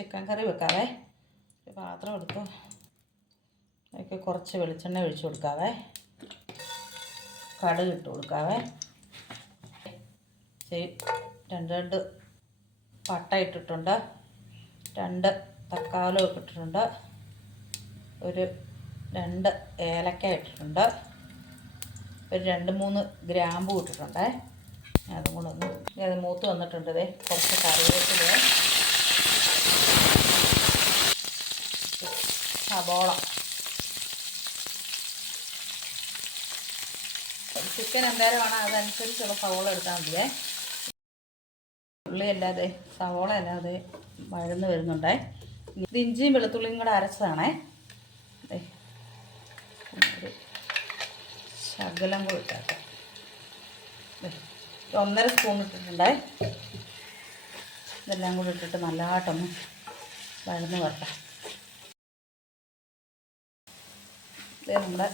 Chicken കറി വെക്കാവേ. ഒരു പാത്രം എടുത്തു, അതിലേക്ക് കുറച്ച് വെളിച്ചെണ്ണ ഒഴിച്ച് കൊടുക്കാവേ. കടുക് ഇട്ട് കൊടുക്കാവേ. രണ്ട് പട്ട ഇട്ടിട്ടുണ്ട്, 2 തക്കാളി ഇട്ടിട്ടുണ്ട്, ഒരു 2 ഏലക്ക ഇട്ടിട്ടുണ്ട്, ഒരു 2-3 ഗ്രാമ്പൂ ഇട്ടിട്ടുണ്ട്. അതും കൂടെ ഒന്ന് അത് മൂത്ത് വന്നിട്ടുണ്ട്. കുറച്ച് കറിവേപ്പില, സബോള. ചിക്കൻ എന്തേരമാണ് അതനുസരിച്ചുള്ള സവോള എടുത്താൽ മതിയേ. ഉള്ളി അല്ലാതെ സവോള അല്ലാതെ വഴന്ന് വരുന്നുണ്ടേ. ഇത് ഇഞ്ചിയും വെളുത്തുള്ളിയും കൂടെ അരച്ചതാണേ. ഒരു ശകലം കൂടി ഇട്ടാക്കാം. 1.5 സ്പൂൺ ഇട്ടിട്ടുണ്ടേ. ഇതെല്ലാം കൂടി ഇട്ടിട്ട് നല്ലതായിട്ടൊന്ന് വഴന്ന് വരട്ടെ. ഇത് നമ്മുടെ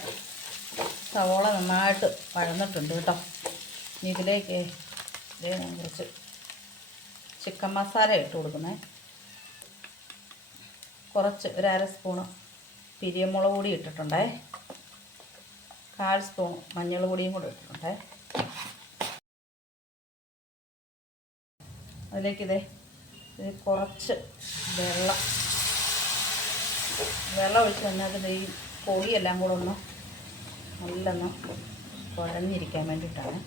സവോള നന്നായിട്ട് വഴന്നിട്ടുണ്ട് കേട്ടോ. ഇനി ഇതിലേക്ക് ഞാൻ കുറച്ച് ചിക്കൻ മസാല ഇട്ട് കൊടുക്കുന്നേ. കുറച്ച് ഒരു 1/2 സ്പൂണ് പിരിയമുളക് പൊടി ഇട്ടിട്ടുണ്ടേ. 1/4 സ്പൂൺ മഞ്ഞൾ പൊടിയും കൂടി ഇട്ടിട്ടുണ്ടേ. അതിലേക്ക് ഇത് കുറച്ച് വെള്ളം ഒഴിച്ച് കഴിഞ്ഞാൽ ഈ പൊടിയെല്ലാം കൂടെ ഒന്ന് നല്ലൊന്ന് കുഴഞ്ഞിരിക്കാൻ വേണ്ടിയിട്ടാണ്.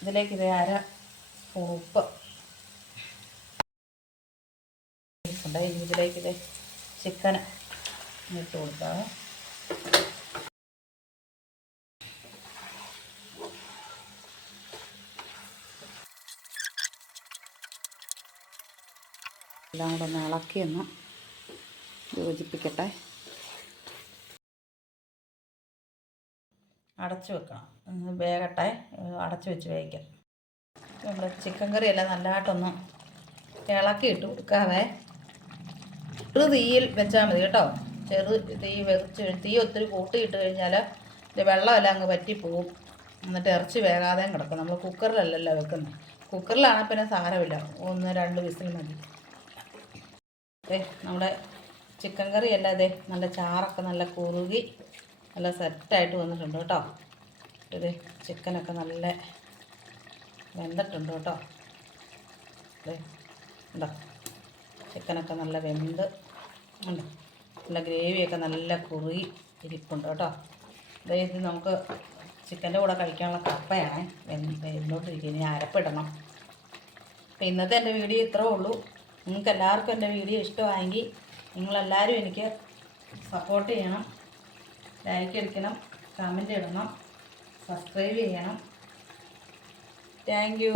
ഇതിലേക്ക് 1/2 സ്പൂൺ ഉപ്പ് ഉണ്ട്. ഇതിലേക്ക് ചിക്കൻ ഇട്ട് കൊടുക്കാം. എല്ലാം കൂടെ ഒന്ന് ഇളക്കിയൊന്ന് യോജിപ്പിക്കട്ടെ. അടച്ചു വെക്കണം, വേകട്ടെ. അടച്ചു വെച്ച് വേവിക്കാം. നമ്മുടെ ചിക്കൻ കറിയെല്ലാം നല്ലതായിട്ടൊന്ന് ഇളക്കിയിട്ട് കൊടുക്കാവേ. തീയിൽ വെച്ചാൽ മതി കേട്ടോ. തീ ഒത്തിരി കൂട്ടിയിട്ട് കഴിഞ്ഞാൽ വെള്ളമെല്ലാം അങ്ങ് പറ്റിപ്പോവും. എന്നിട്ട് ഇറച്ചി വേകാതെയും കിടക്കും. നമ്മൾ കുക്കറിലല്ലല്ലോ വെക്കുന്നത്. കുക്കറിലാണെങ്കിൽ പിന്നെ സാരമില്ല, 1-2 വിസിൽ മതി. നമ്മുടെ ചിക്കൻ കറി അല്ലാതെ നല്ല ചാറൊക്കെ നല്ല കുറുകി നല്ല സെറ്റായിട്ട് വന്നിട്ടുണ്ട് കേട്ടോ. ഇത് ചിക്കനൊക്കെ നല്ല വെന്തിട്ടുണ്ട് കേട്ടോ. ഉണ്ടോ, ചിക്കനൊക്കെ നല്ല വെന്ത് ഉണ്ട്. നല്ല ഗ്രേവിയൊക്കെ നല്ല കുറുകി ഇരിപ്പുണ്ട് കേട്ടോ. ഇത് നമുക്ക് ചിക്കൻ്റെ കൂടെ കഴിക്കാനുള്ള കപ്പയാണ് വെന്തോണ്ടിരിക്കുക. ഇനി അരപ്പിടണം. അപ്പോൾ ഇന്നത്തെ എൻ്റെ വീഡിയോ ഇത്രേ ഉള്ളൂ. നിങ്ങൾക്ക് എല്ലാവർക്കും എൻ്റെ വീഡിയോ ഇഷ്ടമായെങ്കിൽ നിങ്ങളെല്ലാവരും എനിക്ക് സപ്പോർട്ട് ചെയ്യണം, ലൈക്ക് അടിക്കണം, കമൻറ്റ് ഇടണം, സബ്സ്ക്രൈബ് ചെയ്യണം. Thank you.